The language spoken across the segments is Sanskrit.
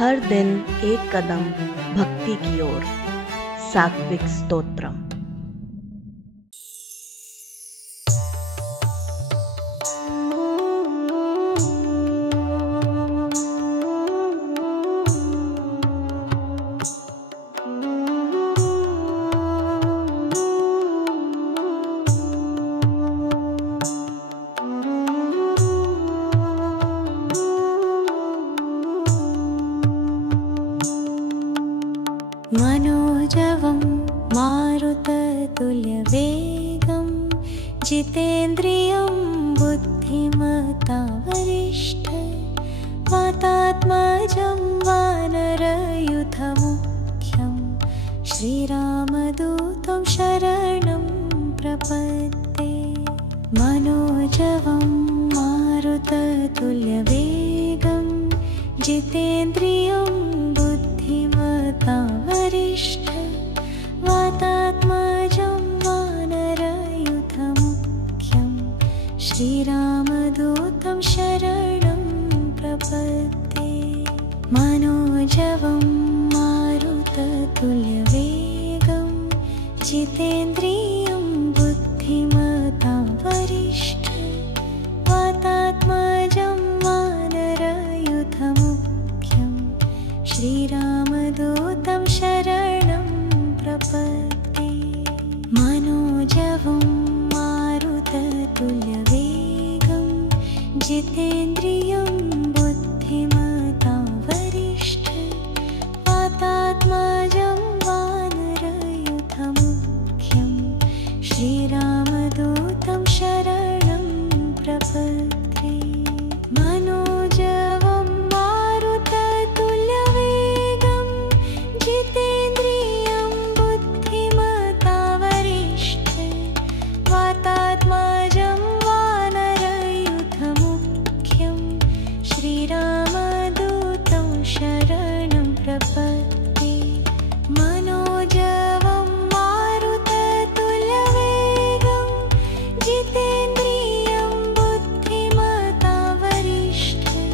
हर दिन एक कदम भक्ति की ओर। सात्विक स्तोत्रम। मनोजवं मारुततुल्यवेगं जितेन्द्रियं बुद्धिमतां वरिष्ठं वातात्मजं वानरयूथमुख्यं श्रीरामदूतं शरणं प्रपद्ये। मनोजवं मारुततुल्यवेगं जितेन्द्रियं बुद्धिमतां वरिष्ठं वातात्मजं वानरयूथमुख्यं श्रीरामदूतं शरणं प्रपद्ये। मनोजवं मारुततुल्यवेगं जितेन्द्रियं बुद्धिमतां वरिष्ठं वातात्मजं वानरयूथमुख्यं श्रीरामदूतं शरणं प्रपद्ये। मनोजवं मारुततुल्यवेगं जितेन्द्रियं बुद्धिमतां वरिष्ठं वातात्मजं वानरयूथमुख्यं श्रीरामदूतं शरणं प्रपद्ये। मनोजवं मारुततुल्यवेगं जितेन्द्रियं बुद्धिमतां वरिष्ठं वातात्मजं वानरयूथमुख्यं श्रीरामदूतं शरणं प्रपद्ये। मनोजवं मारुततुल्यवेगं जितेन्द्रियं बुद्धिमतां वरिष्ठं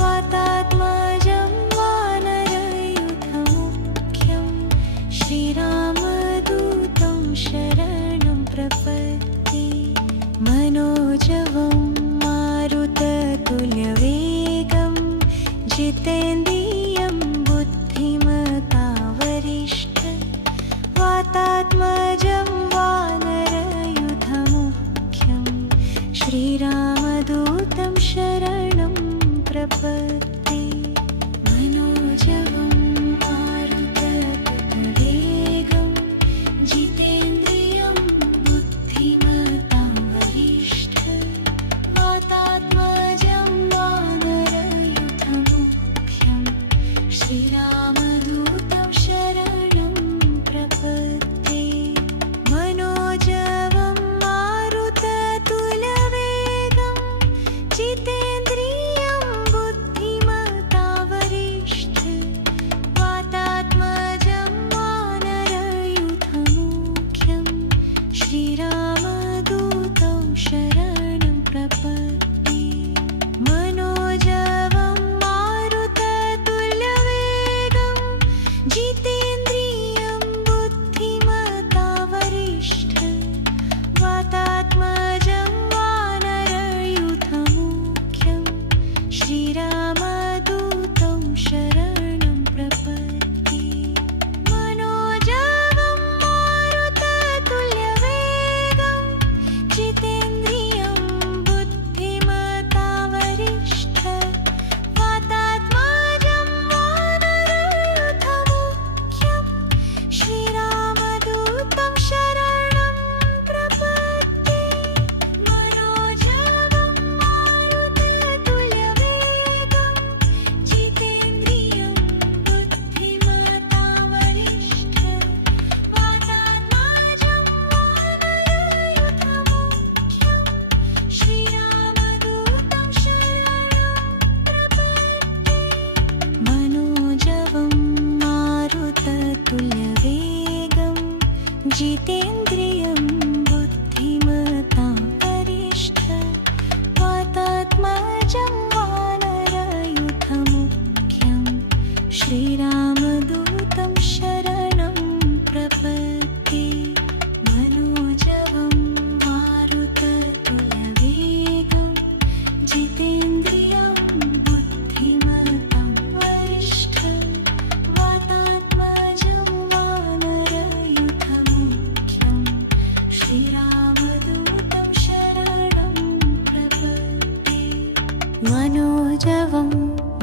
वातात्मजं वानरयूथमुख्यं श्रीरामदूतं शरणं प्रपद्ये। मनोजवं मारुततुल्यवेगं जितेन्द्रियं बुद्धिमतां वरिष्ठं वातात्मजं वानरयूथमुख्यं श्रीरामदूतं शरणं प्रपद्ये। मनोजवं मारुततुल्यवेगं जितेन्द्रियं बुद्धिमतां वरिष्ठं वातात्मजं वानरयूथमुख्यं श्रीरामदूतं शरणं प्रपद्ये। मनोजवं मारुततुल्यवेगं जितेन्द्रियं बुद्धिमतां मनोजवं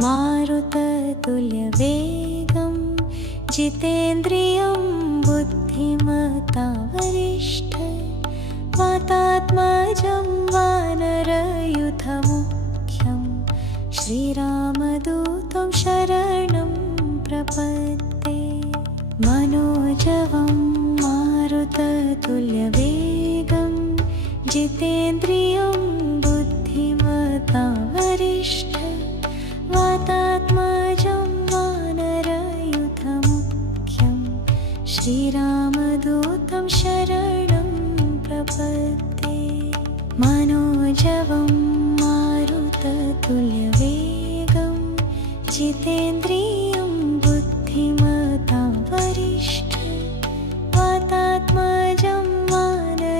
मारुततुल्यवेगं जितेन्द्रियं बुद्धिमतां वरिष्ठं वातात्मजं वानरयूथमुख्यं श्रीरामदूतं शरणं प्रपद्ये। मनोजवं मारुततुल्यवेगं जितेन्द्रियं बुद्धिमतां वरिष्ठं वातात्मजं वानरयूथमुख्यं श्रीरामदूतं शरणं प्रपद्ये। मनोजवं मारुततुल्यवेगं जितेन्द्रियं बुद्धिमतां वरिष्ठं वातात्मजं वानरयूथमुख्यं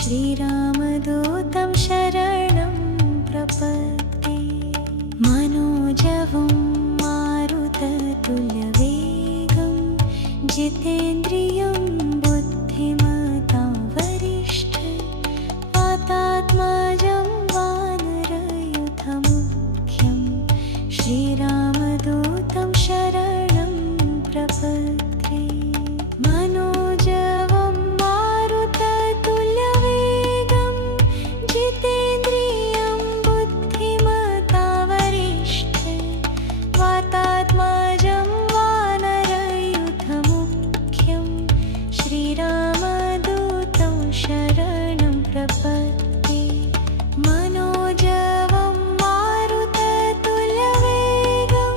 श्रीरामदूतं शरणं प्रपद्ये। मनोजवं मारुततुल्यवेगं जितेन्द्रियं बुद्धिमतां वरिष्ठं वातात्मजं वानरयूथमुख्यं श्रीरामदूतं शरणं प्रपद्ये। मनोजवं मारुततुल्यवेगं जितेन्द्रियं बुद्धिमतां वरिष्ठं वातात्मजं वानरयूथमुख्यं श्रीरामदूतं शरणं प्रपद्ये। मनोजवं मारुततुल्यवेगं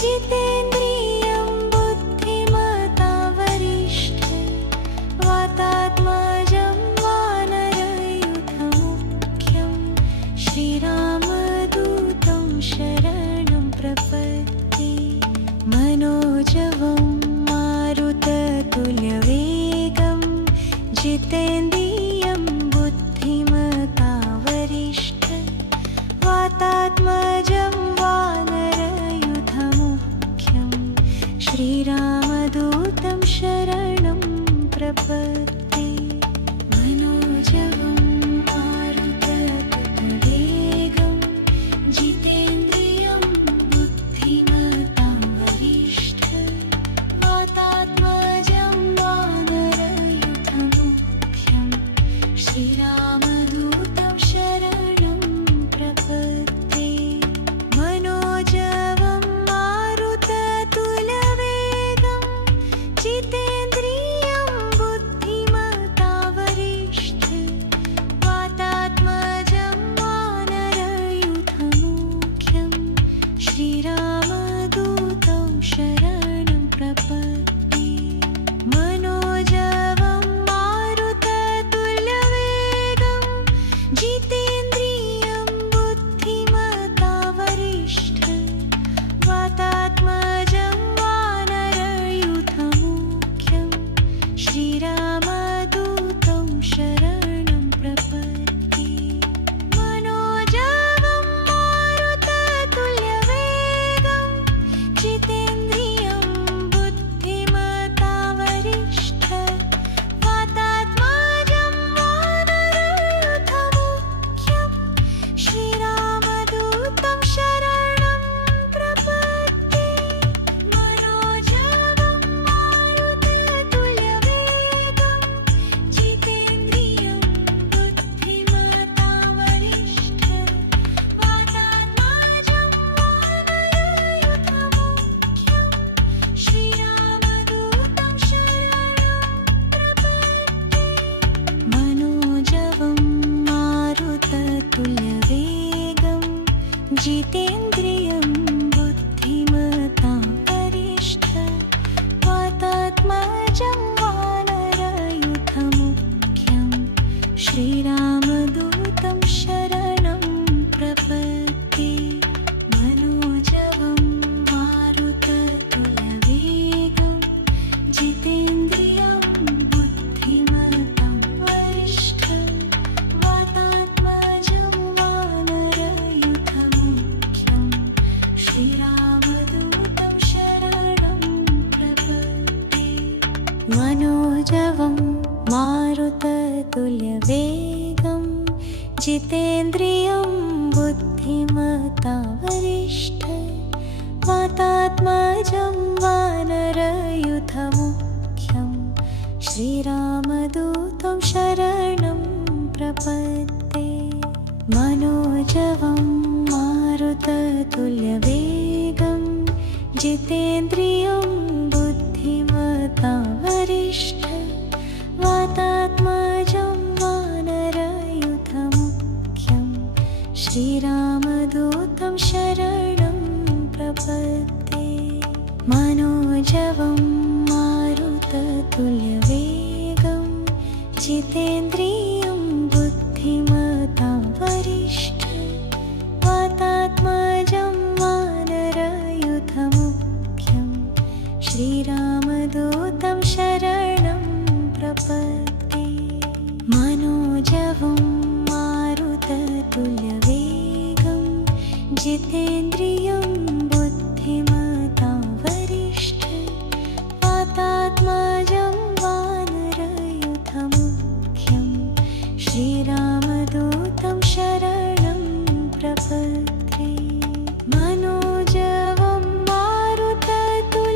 जितेन्द्रियं बुद्धिमतां वरिष्ठं वातात्मजं वानरयूथमुख्यं श्रीरामदूतं शरणं प्रपद्ये। मनोजवं मारुततुल्यवेगं जितेन्द्रियं बुद्धिमतां वरिष्ठं वातात्मजं वानरयूथमुख्यं श्रीरामदूतं शरणं प्रपद्ये। मनोजवं मारुततुल्यवेगं जितेन्द्रियं बुद्धिमतां वरिष्ठं वातात्मजं वानरयूथमुख्यं श्रीरामदूतं शरणं प्रपद्ये। मनोजवं मारुततुल्यवेगं जितेन्द्रियं बुद्धिमतां वरिष्ठं वातात्मजं वानरयूथमुख्यं श्रीरामदूतं शरणं प्रपद्ये। मनोजवं मारुततुल्यवेगं जितेन्द्रियं बुद्धिमतां वरिष्ठं वातात्मजं वानरयूथमुख्यं श्रीरामदूतं शरणं प्रपद्ये। मनोजवं मारुततुल्यवेगं जितेन्द्रियं बुद्धिमतां वरिष्ठं वातात्मजं वानरयूथमुख्यं श्रीरामदूतं शरणं प्रपद्ये। मनोजवं मारुततुल्यवेगं जितेन्द्रियं बुद्धिमतां वरिष्ठं वातात्मजं वानरयूथमुख्यं श्रीरामदूतं शरणं प्रपद्ये। मनोजवं मारुततुल्यवेगं जितेन्द्रियं बुद्धिमतां वरिष्ठं वातात्मजं वानरयूथमुख्यं श्रीरामदूतं शरणं प्रपद्ये। मनोजवं मारुततुल्यवेगं जितेन्द्रियं बुद्धिमतां वरिष्ठं वातात्मजं वानरयूथमुख्यं श्रीरामदूतं शरणं प्रपद्ये। मनोजवं मारुततुल्यवेगं जितेन्द्रियं श्रीरामदूतं शरणं प्रपद्ये मनोजवं मारुततुल्यवेगं जितेन्द्रियं बुद्धिमतां वरिष्ठं वातात्मजं वानरयूथमुख्यं श्रीरामदूतं शरणं प्रपद्ये मनोजवं मारुततुल्यवेगं जितेन्द्रियं बुद्धिमतां वरिष्ठं वातात्मजं वानरयूथमुख्यं श्रीरामदूतं शरणं प्रपद्ये मनोजवं मारुततुल्यवेगं जितेन्द्रियं बुद्धिमतां वरिष्ठं वातात्मजं वानरयूथमुख्यं श्रीरामदूतं शरणं प्रपद्ये मनोजवं मारुततुल्यवेगं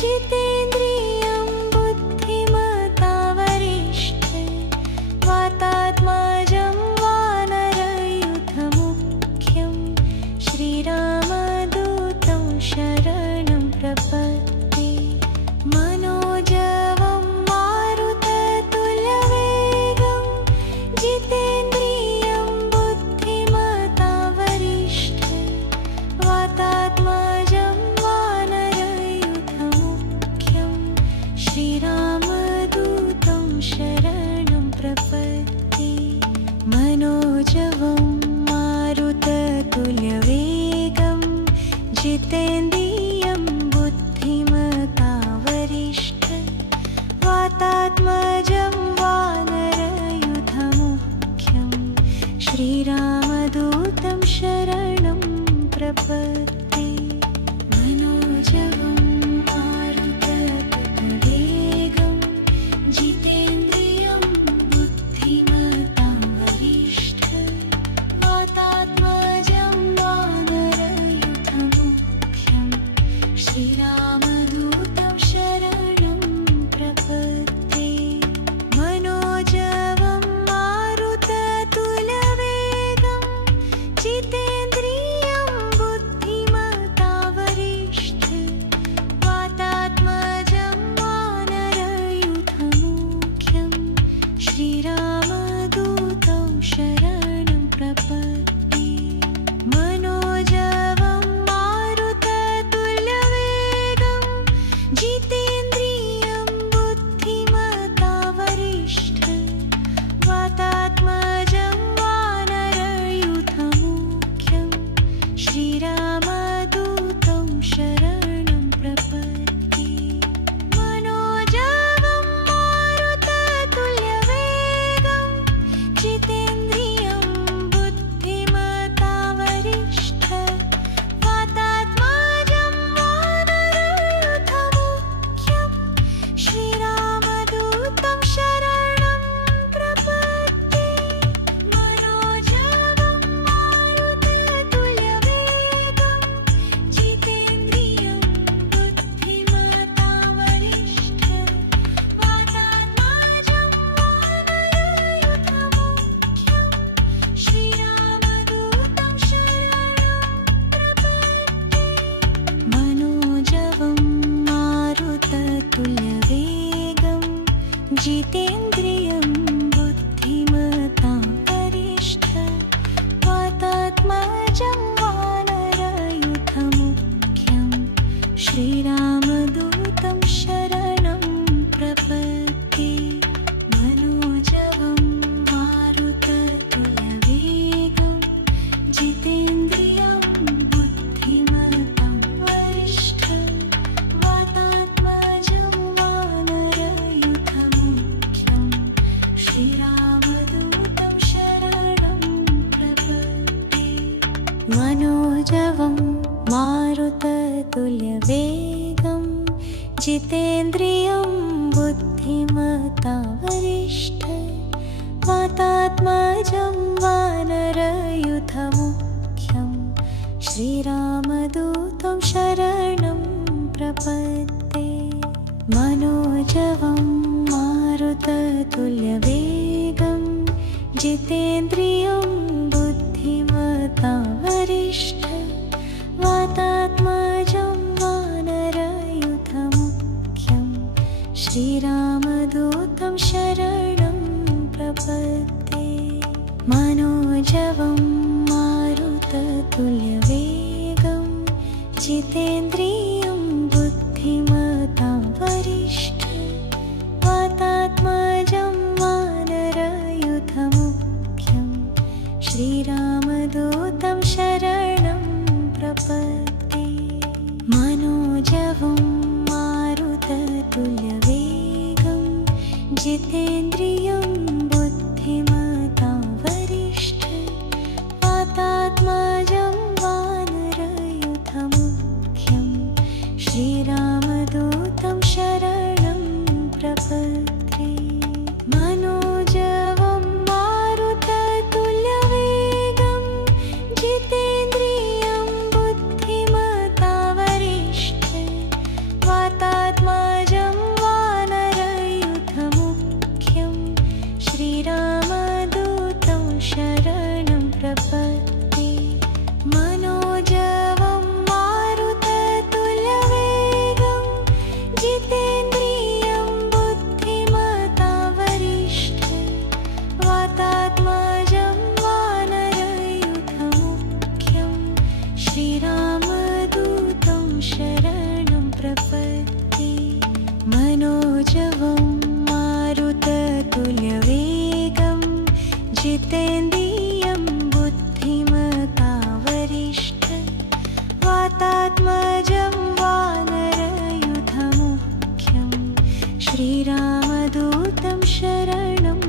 जितेन्द्रियं बुद्धिमतां वरिष्ठं वातात्मजं वानरयूथमुख्यं श्रीरामदूतं शरणं प्रपद्ये मनोजवं मारुततुल्यवेगं जितेन्द्रियं बुद्धिमतां वरिष्ठं वातात्मजं वानरयूथमुख्यं श्रीरामदूतं शरणं प्रपद्ये मनोजवं मारुततुल्यवेगं जितेन्द्रियं बुद्धिमतां वरिष्ठं वातात्मजं वानरयूथमुख्यं श्रीरामदूतं शरणं प्रपद्ये मनोजवं मारुततुल्यवेगं जितेन्द्रियं बुद्धिमतां वरिष्ठं वातात्मजं वानरयूथमुख्यं श्रीरामदूतं शरणं प्रपद्ये मनोजवं मारुततुल्यवेगं जितेन्द्रियं बुद्धिमतां वरिष्ठं वातात्मजं वानरयूथमुख्यं श्रीरामदूतं शरणं प्रपद्ये मनोजवं मारुततुल्यवेगं जितेन्द्रियं बुद्धिमतां वरिष्ठं वातात्मजं वानरयूथमुख्यं श्रीरामदूतं शरणं प्रपद्ये मनोजवं मारुततुल्यवेगं जितेन्द्रियं बुद्धिमतां वरिष्ठं वातात्मजं वानरयूथमुख्यं श्रीरामदूतं शरणं प्रपद्ये मनोजवं मारुततुल्यवेगं जितेन्द्रियं बुद्धिमतां वरिष्ठं वातात्मजं वानरयूथमुख्यं श्रीरामदूतं शरणं प्रपद्ये मनोजवं मारुततुल्यवेगं जितेन्द्रियं बुद्धिमतां वरिष्ठं वातात्मजं वानरयूथमुख्यं श्रीरामदूतं शरणं प्रपद्ये मनोजवं मारुततुल्यवेगं जितेन्द्रियं बुद्धिमतां वरिष्ठं वातात्मजं वानरयूथमुख्यं श्रीरामदूतं शरणं प्रपद्ये मनोजवं मारुततुल्यवेगं जितेन्द्रियं बुद्धिमतां वरिष्ठं वातात्मजं वानरयूथमुख्यं श्रीरामदूतं शरणं प्रपद्ये मनोजवं मारुततुल्यवेगं जितेन्द्रियं बुद्धिमतां वरिष्ठं वातात्मजं वानरयूथमुख्यं श्रीरामदूतं शरणं प्रपद्ये। मनोजवं मारुततुल्यवेगं जितेन्द्रियं बुद्धिमतां वरिष्ठं वातात्मजं वानरयूथमुख्यं श्रीरामदूतं शरणं प्रपद्ये। मनोजवं मारुततुल्यवेगं जितेन्द्रियं बुद्धिमतां वरिष्ठं वातात्मजं वानरयूथमुख्यं श्रीरामदूतं शरणं प्रपद्ये। मनोजवं मारुततुल्यवेगं जितेन्द्रियं बुद्धिमतां वरिष्ठं वातात्मजं वानरयूथमुख्यं श्रीरामदूतं शरणं प्रपद्ये। मनोजवं मारुततुल्यवेगं जितेन्द्रियं बुद्धिमतां वरिष्ठं वातात्मजं वानरयूथमुख्यं श्रीरामदूतं शरणं प्रपद्ये। मनोजवं मारुततुल्यवेगं जितेन्द्रियं बुद्धिमतां वरिष्ठं वातात्मजं वानरयूथमुख्यं श्रीरामदूतं शरणं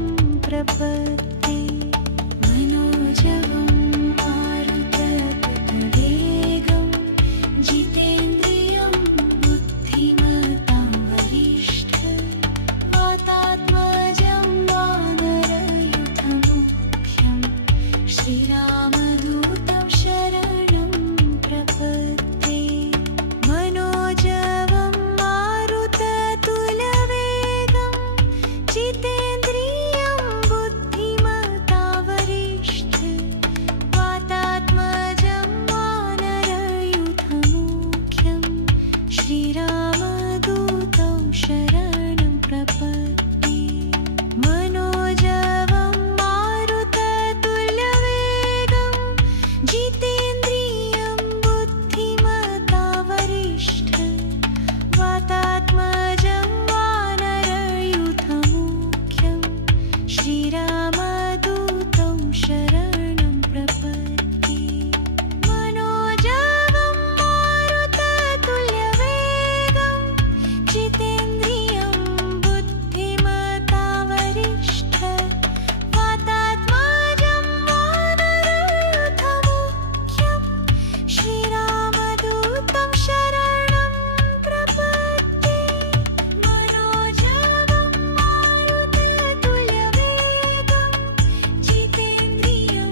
प्रपद्ये। मनोजवं मारुततुल्यवेगं जितेन्द्रियं बुद्धिमतां वरिष्ठं वातात्मजं वानरयूथमुख्यं श्रीरामदूतं शरणं प्रपद्ये। मनोजवं मारुततुल्यवेगं जितेन्द्रियं बुद्धिमतां वरिष्ठं वातात्मजं वानरयूथमुख्यं श्रीरामदूतं शरणं प्रपद्ये। मनोजवं मारुततुल्यवेगं जितेन्द्रियं बुद्धिमतां वरिष्ठं वातात्मजं वानरयूथमुख्यं श्रीरामदूतं शरणं प्रपद्ये। मनोजवं मारुततुल्यवेगं जितेन्द्रियं बुद्धिमतां वरिष्ठं वातात्मजं वानरयूथमुख्यं श्रीरामदूतं शरणं प्रपद्ये। मनोजवं मारुततुल्यवेगं जितेन्द्रियं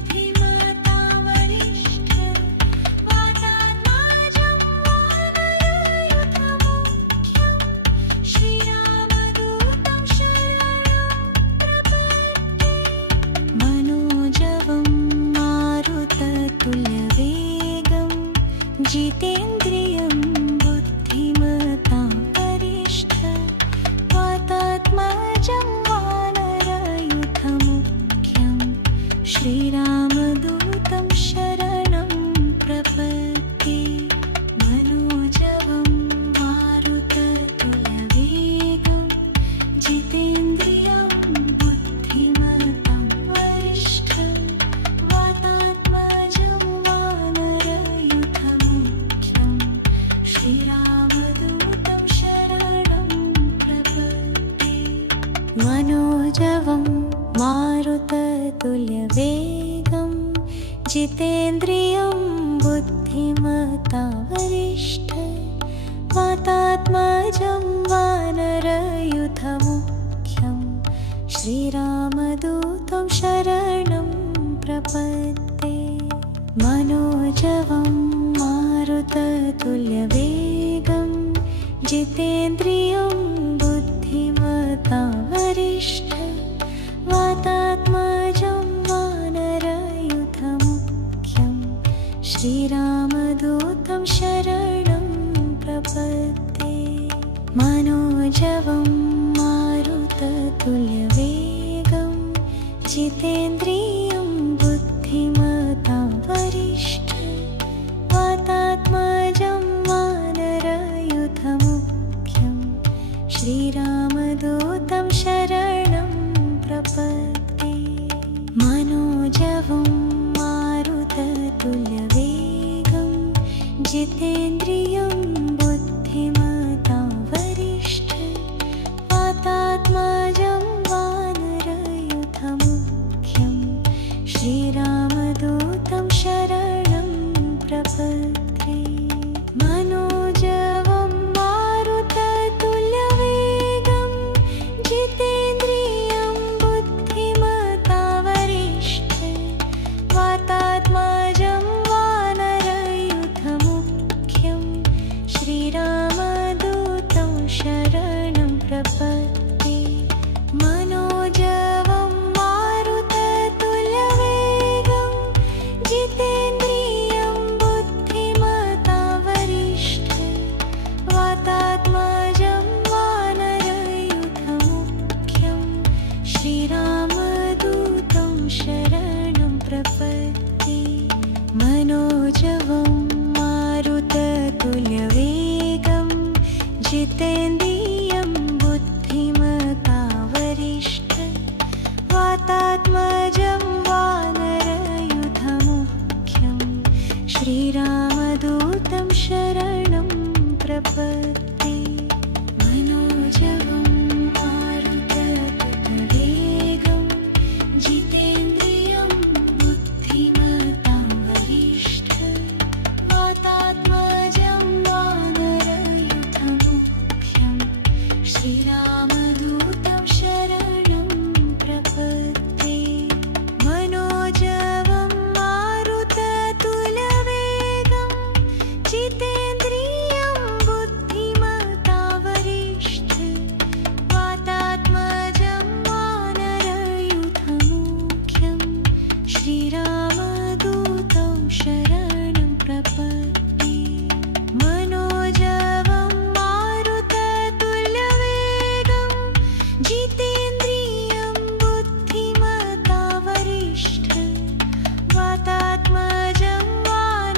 बुद्धिमतां वरिष्ठं वातात्मजं वानरयूथमुख्यं श्रीरामदूतं शरणं प्रपद्ये। मनोजवं मारुततुल्यवेगं जितेन्द्रियं बुद्धिमतां वरिष्ठं वातात्मजं वानरयूथमुख्यं श्रीरामदूतं शरणं प्रपद्ये। मनोजवं मारुततुल्यवेगं जितेन्द्रियं बुद्धिमतां वरिष्ठं वातात्मजं वानरयूथमुख्यं श्रीरामदूतं शरणं प्रपद्ये। मनोजवं मारुततुल्यवेगं जितेन्द्रियं बुद्धिमतां वरिष्ठं वातात्मजं वानरयूथमुख्यं श्रीरामदूतं शरणं प्रपद्ये। मनोजवं मारुततुल्यवेगं जितेन्द्रियं बुद्धिमतां वरिष्ठं वातात्मजं वानरयूथमुख्यं श्रीरामदूतं शरणं प्रपद्ये मनोजवं मारुततुल्यवेगं जितेन्द्रियं बुद्धिमतां वरिष्ठं वातात्मजं वानरयूथमुख्यं श्रीरामदूतं शरणं प्रपद्ये मनोजवं मारुततुल्यवेगं जितेन्द्रियं बुद्धिमतां वरिष्ठं वातात्मजं वानरयूथमुख्यं श्रीरामदूतं शरणं प्रपद्ये मनोजवं मारुततुल्यवेगं जितेन्द्रियं बुद्धिमतां वरिष्ठं वातात्मजं वानरयूथमुख्यं श्रीरामदूतं शरणं प्रपद्ये मनोजवं मारुततुल्यवेगं जितेन्द्रियं बुद्धिमतां वरिष्ठं वातात्मजं वानरयूथमुख्यं श्रीरामदूतं शरणं प्रपद्ये मनोजवं मारुततुल्यवेगं जितेन्द्रियं बुद्धिमतां वरिष्ठं वातात्मजं वानरयूथमुख्यं श्रीरामदूतं शरणं प्रपद्ये मनोजवं मारुततुल्यवेगं जितेन्द्रियं बुद्धिमतां वरिष्ठं वातात्मजं वानरयूथमुख्यं श्रीरामदूतं शरणं प्रपद्ये मनोजवं मारुततुल्यवेगं जितेन्द्रियं बुद्धिमतां वरिष्ठं वातात्मजं वानरयूथमुख्यं श्रीरामदूतं शरणं प्रपद्ये मनोजवं मारुततुल्यवेगं जितेन्द्रियं बुद्धिमतां वरिष्ठं वातात्मजं वानरयूथमुख्यं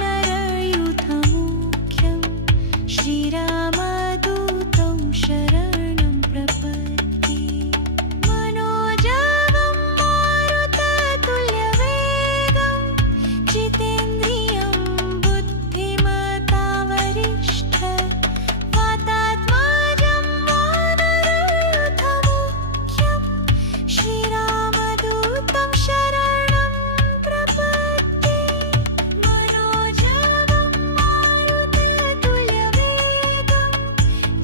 श्रीरामदूतं शरणं प्रपद्ये मनोजवं मारुततुल्यवेगं जितेन्द्रियं बुद्धिमतां वरिष्ठं वातात्मजं वानरयूथमुख्यं श्रीरामदूतं शरणं प्रपद्ये मनोजवं मारुततुल्यवेगं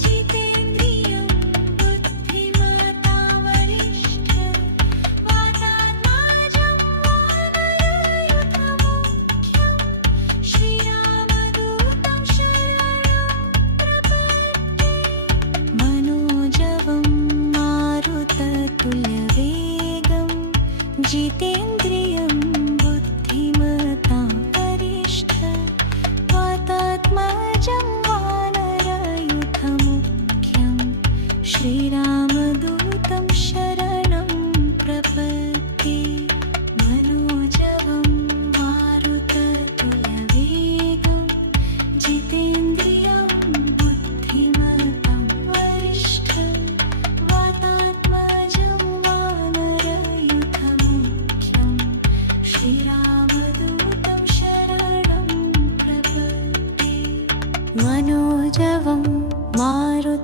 जितेन्द्रियं बुद्धिमतां वरिष्ठं वातात्मजं वानरयूथमुख्यं श्रीरामदूतं शरणं प्रपद्ये मनोजवं मारुततुल्यवेगं जितेन्द्रियं बुद्धिमतां वरिष्ठं वातात्मजं वानरयूथमुख्यं श्रीरामदूतं शरणं प्रपद्ये मनोजवं मारुततुल्यवेगं जितेन्द्रियं बुद्धिमतां वरिष्ठं वातात्मजं वानरयूथमुख्यं श्रीरामदूतं शरणं प्रपद्ये मनोजवं मारुततुल्यवेगं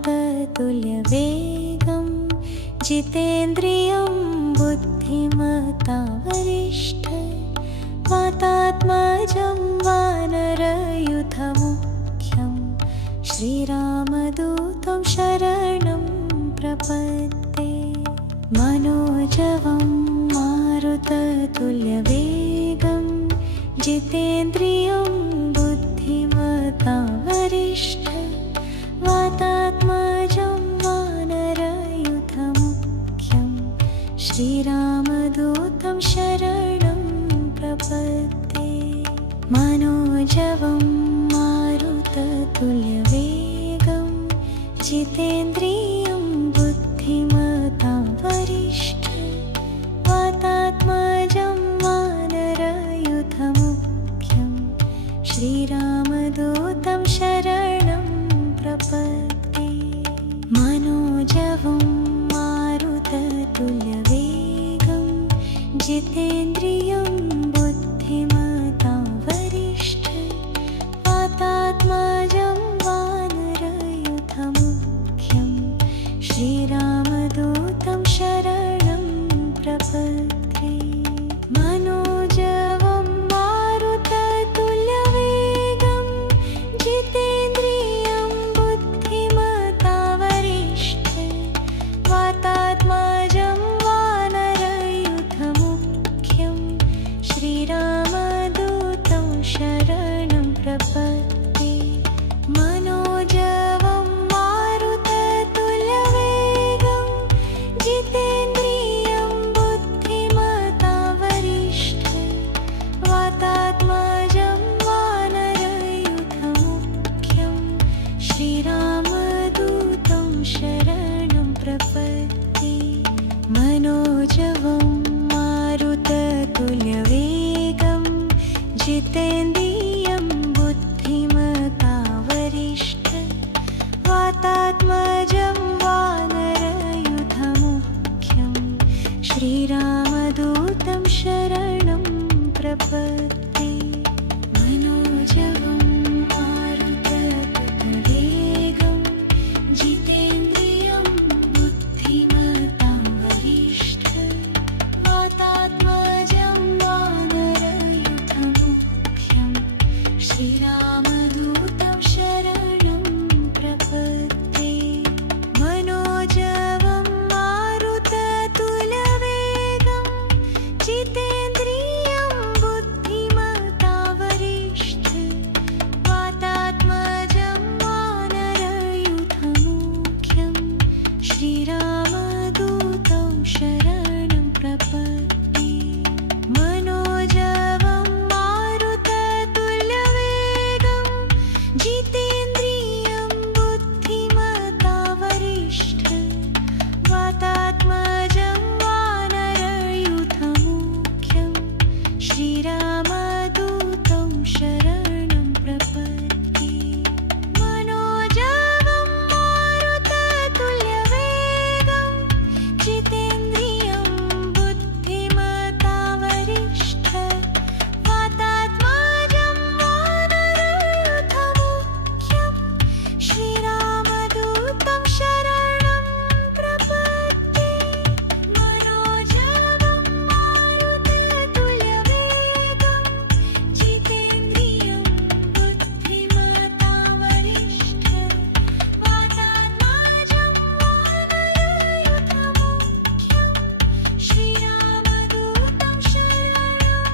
जितेन्द्रियं बुद्धिमतां वरिष्ठं वातात्मजं वानरयूथमुख्यं श्रीरामदूतं शरणं प्रपद्ये मनोजवं मारुततुल्यवेगं जितेन्द्रियं बुद्धिमतां वरिष्ठं वातात्मजं मनोजवं मारुततुल्यवेगं जितेन्द्रियं बुद्धिमतां वरिष्ठं वातात्मजं वानरयूथमुख्यं श्रीरामदूतं शरणं प्रपद्ये। मनोजवं मारुततुल्यवेगं जितेन्द्रियं बुद्धिमतां वरिष्ठं वातात्मजं वानरयूथमुख्यं श्रीरामदूतं शरणं प्रपद्ये। मनोजवं मारुततुल्यवेगं जितेन्द्रियं बुद्धिमतां वरिष्ठं वातात्मजं वानरयूथमुख्यं श्रीरामदूतं शरणं प्रपद्ये। मनोजवं मारुततुल्यवेगं जितेन्द्रियं बुद्धिमतां वरिष्ठं वातात्मजं वानरयूथमुख्यं श्रीरामदूतं शरणं प्रपद्ये। मनोजवं मारुततुल्यवेगं जितेन्द्रियं बुद्धिमतां वरिष्ठं वातात्मजं वानरयूथमुख्यं श्रीरामदूतं शरणं प्रपद्ये। मनोजवं मारुततुल्यवेगं जितेन्द्रियं बुद्धिमतां वरिष्ठं वातात्मजं वानरयूथमुख्यं श्रीरामदूतं शरणं प्रपद्ये। मनोजवं मारुततुल्यवेगं जितेन्द्रियं बुद्धिमतां वरिष्ठं वातात्मजं वानरयूथमुख्यं श्रीरामदूतं शरणं प्रपद्ये। मनोजवं मारुततुल्यवेगं जितेन्द्रियं बुद्धिमतां वरिष्ठं वातात्मजं वानरयूथमुख्यं श्रीरामदूतं शरणं प्रपद्ये। मनोजवं मारुततुल्यवेगं जितेन्द्रियं बुद्धिमतां वरिष्ठं वातात्मजं वानरयूथमुख्यं श्रीरामदूतं शरणं प्रपद्ये। मनोजवं मारुततुल्यवेगं जितेन्द्रियं बुद्धिमतां वरिष्ठं वातात्मजं वानरयूथमुख्यं श्रीरामदूतं शरणं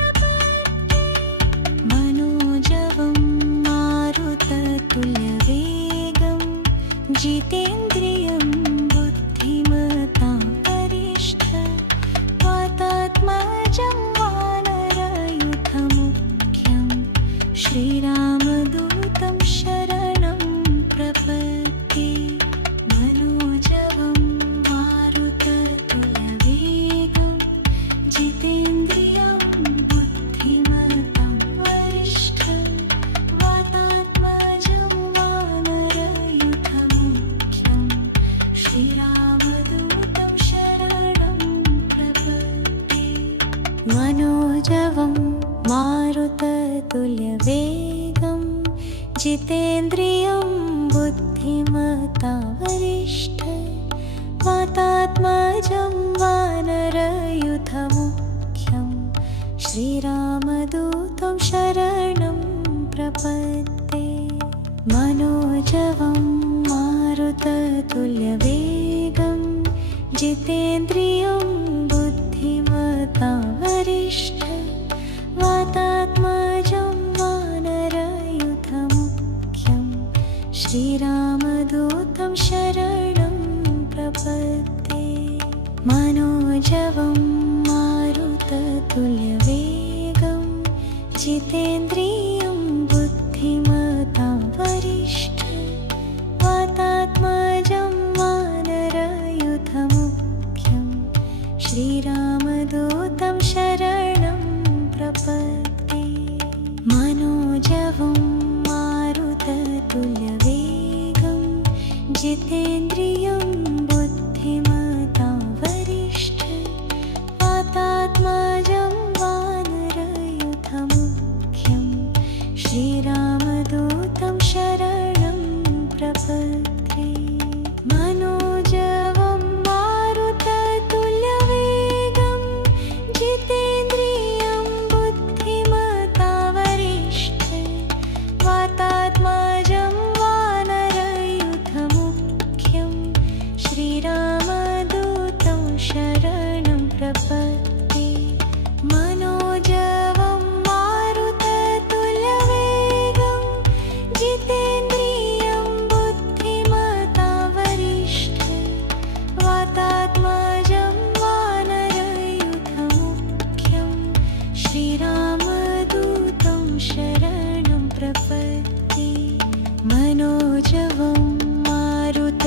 प्रपद्ये। मनोजवं मारुततुल्यवेगं जितेन्द्रियं बुद्धिमतां वरिष्ठं वातात्मजं वानरयूथमुख्यं श्रीरामदूतं शरणं प्रपद्ये। मनोजवं मारुततुल्यवेगं जितेन्द्रियं बुद्धिमतां वरिष्ठं वातात्मजं वानरयूथमुख्यं श्रीरामदूतं शरणं प्रपद्ये। मनोजवं मारुततुल्यवेगं जितेन्द्रियं बुद्धिमतां वरिष्ठं वातात्मजं वानरयूथमुख्यं श्रीरामदूतं शरणं प्रपद्ये। मनोजवं मारुततुल्यवेगं जितेन्द्रियं बुद्धिमतां वरिष्ठं वातात्मजं वानरयूथमुख्यं श्रीरामदूतं शरणं प्रपद्ये। मनोजवं मारुततुल्यवेगं जितेन्द्रियं शरणं प्रपद्ये मनोजवं मारुततुल्यवेगं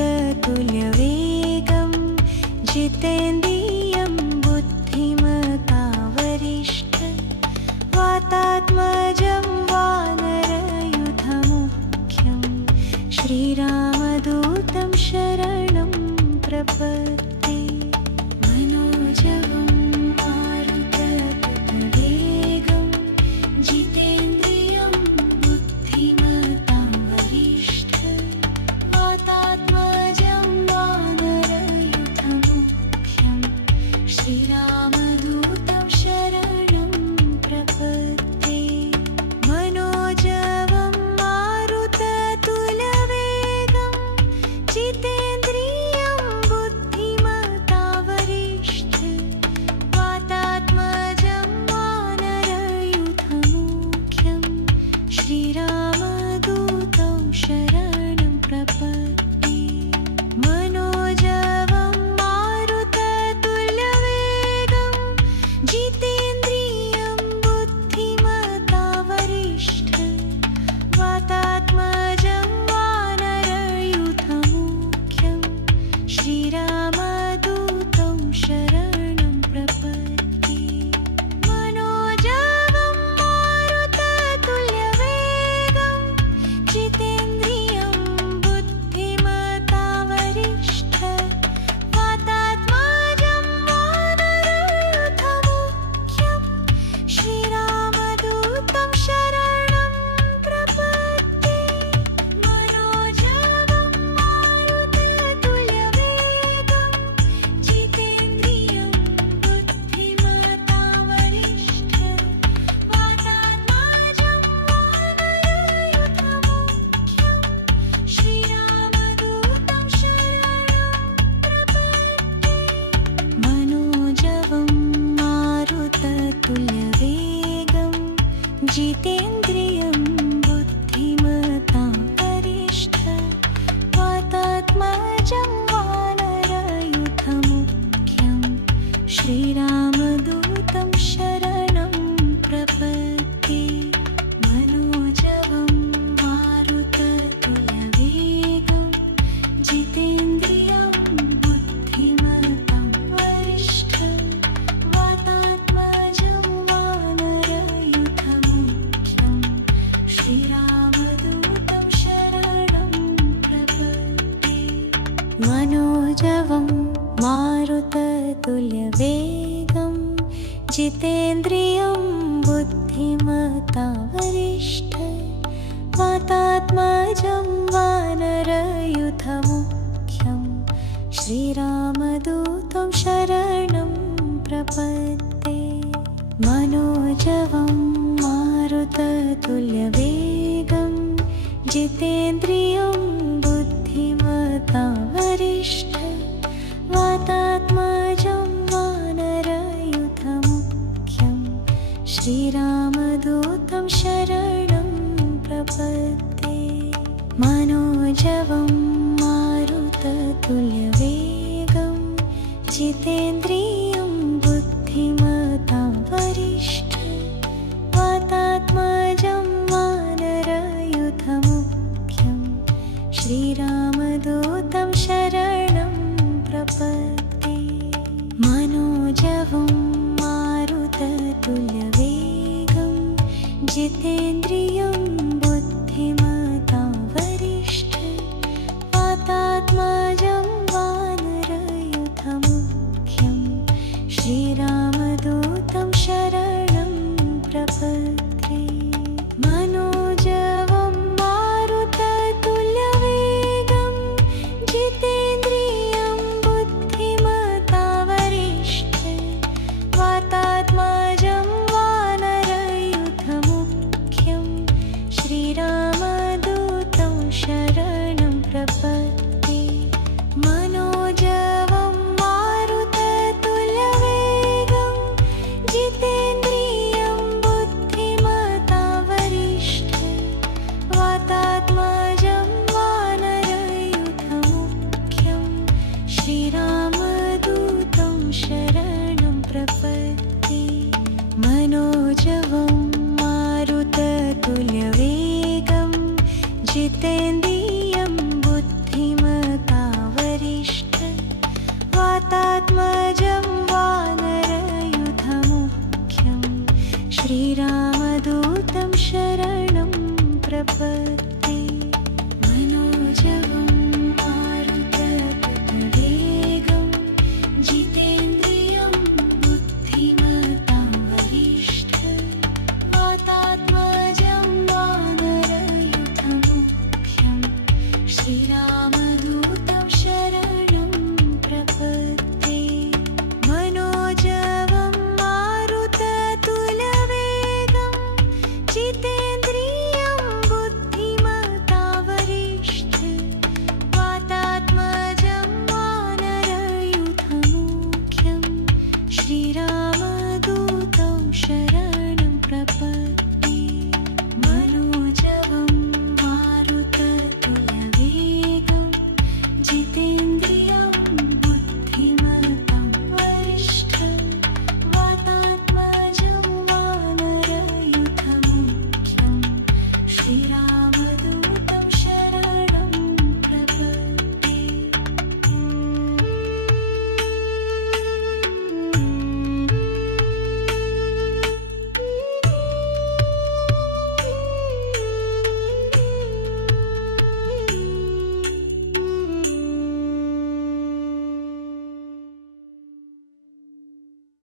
जितेन्द्रियं बुद्धिमतावरिष्ठं वातात्मजं वानरयुधमुख्यं श्रीरामदूतं शरणं प्रपद्ये मनोजवं मारुततुल्यवेगं जितेन्द्रियं बुद्धिमतां वरिष्ठं वातात्मजं वानरयुधमुख्यं श्रीरामदूतं शरणं प्रपद्ये मनोजवं मारुततुल्यवेगं जितेन्द्रियं बुद्धिमतावरिष्ठं वातात्मजं वानरयुधमुख्यं श्रीरामदूतं शरणं प्रपद्ये मनोजवं मारुततुल्यवेगं जितेन्द्रियं बुद्धिमतावरिष्ठं वातात्मजं वानरयुधमुख्यं श्रीरामदूतं शरणं प्रपद्ये मनोजवं मारुततुल्यवेगं जितेन्द्रियं बुद्धिमतावरिष्ठं वातात्मजं वानरयुधमुख्यं श्रीरामदूतं शरणं प्रपद्ये मनोजवं मारुततुल्यवेगं जितेन्द्रियं बुद्धिमतावरिष्ठं वातात्मजं वानरयुधमुख्यं श्रीरामदूतं शरणं प्रपद्ये मनोजवं मारुततुल्यवेगं जितेन्द्रियं बुद्धिमतां वरिष्ठं वातात्मजं वानरयुधमुख्यं श्रीरामदूतं शरणं प्रपद्ये मनोजवं मारुततुल्यवेगं जितेन्द्रियं बुद्धिमतां वरिष्ठं वातात्मजं वानरयुधमुख्यं श्रीरामदूतं शरणं प्रपद्ये मनोजवं मारुततुल्यवेगं जितेन्द्रियं बुद्धिमतां वरिष्ठं वातात्मजं वानरयुधमुख्यं श्रीरामदूतं शरणं प्रपद्ये मनोजवं मारुततुल्यवेगं जितेन्द्रियं बुद्धिमतां वरिष्ठं वातात्मजं वानरयुधमुख्यं श्रीरामदूतं शरणं प्रपद्ये मनोजवं मारुततुल्यवेगं जितेन्द्रियं बुद्धिमतां वरिष्ठं वातात्मजं वानरयुधमुख्यं श्रीरामदूतं शरणं प्रपद्ये मनोजवं मारुततुल्यवेगं जितेन्द्रियं बुद्धिमतां वरिष्ठं वातात्मजं वानरयुधमुख्यं श्रीरामदूतं शरणं प्रपद्ये मनोजवं मारुततुल्यवेगं जितेन्द्रियं बुद्धिमतां वरिष्ठं वातात्मजं वानरयुधमुख्यं श्रीराम श्रीरामदूतं शरणं प्रपद्ये मनोजवम्